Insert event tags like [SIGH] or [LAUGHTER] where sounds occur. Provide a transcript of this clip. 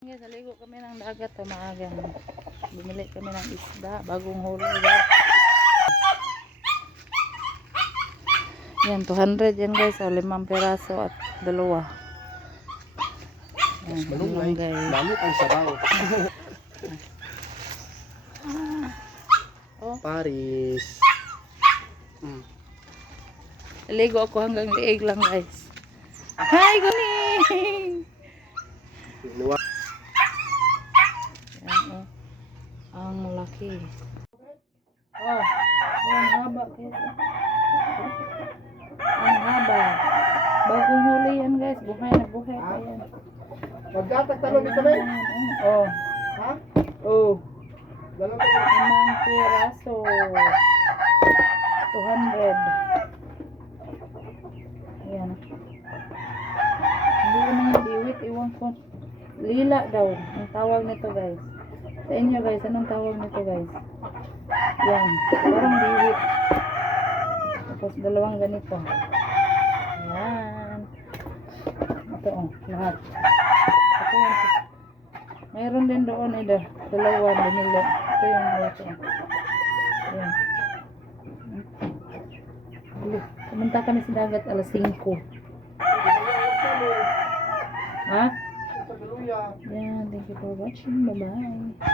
Guys, naligo kami ng dagat o maaga. Bumili kami ng isda, bagong huli. guys. Yan, 200 yan guys. O, limang peraso at dalawa. Yan, Malunggay. malunggay. Lamit ang sabaw. [LAUGHS] Oh, Paris. Mm. naligo ako hanggang liig lang guys. Hi, Guning! Nuwa. Yan, oh. Ang laki. Oh, ang haba guys. Ang haba. Bagong huli yan guys. Buhay na buhay pa yan. Magkatagtalo ni sabay. Oh, Ha? oh. Limang piraso. 200. Ayan. Hindi naman diwit. Iwan ko. Lila daw. Ang tawag nito guys. Sa inyo guys, anong tawag nito guys? Yan. Parang diwit. Tapos dalawang ganito. Yan. Ito oh, lahat. Ito yung mayroon din doon dah. dalawa binili. Ito yung. Ayan. Ulo, Pumunta kami sa dagat alas 5. Ha? Yeah, thank you for watching. Bye-bye.